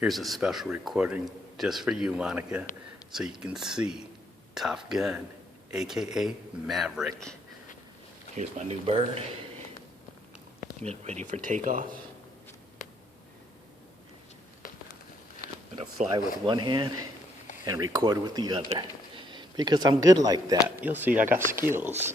Here's a special recording just for you, Monica, so you can see Top Gun, aka Maverick. Here's my new bird. Get ready for takeoff. I'm gonna fly with one hand and record with the other because I'm good like that. You'll see I got skills.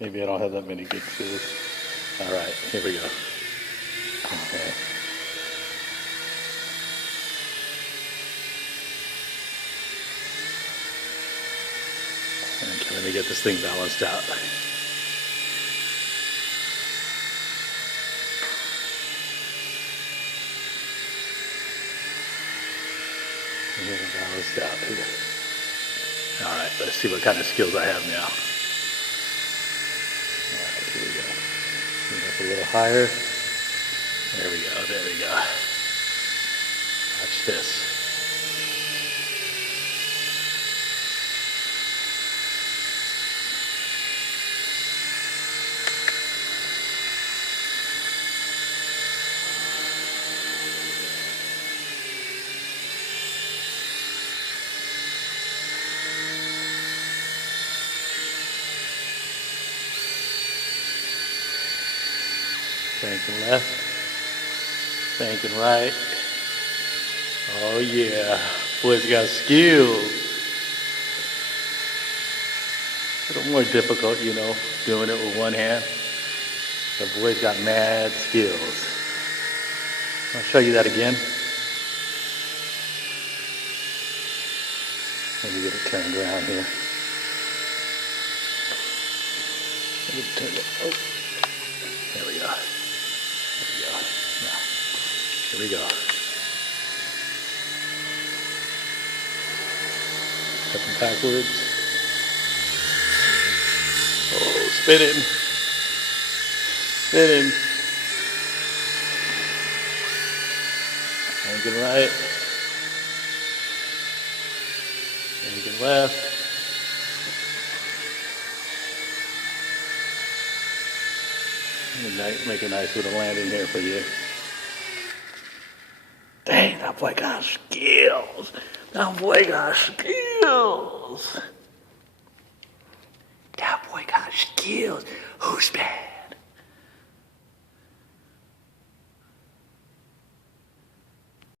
Maybe I don't have that many good skills. All right, here we go. Okay. Okay, let me get this thing balanced out. Balanced out here. All right, let's see what kind of skills I have now. All right, here we go. Bring it up a little higher. There we go, there we go. Watch this. Thinking left, thinking right. Oh yeah, boy's got skills. A little more difficult, you know, doing it with one hand. The boy's got mad skills. I'll show you that again. Let me get it turned around here. Let me turn it. Oh, there we go. Here we go. Stepping backwards. Oh, spinning. Spinning. Thinking right. Thinking left. Make a nice little landing here for you. Dang, that boy got skills. That boy got skills. That boy got skills. Who's bad?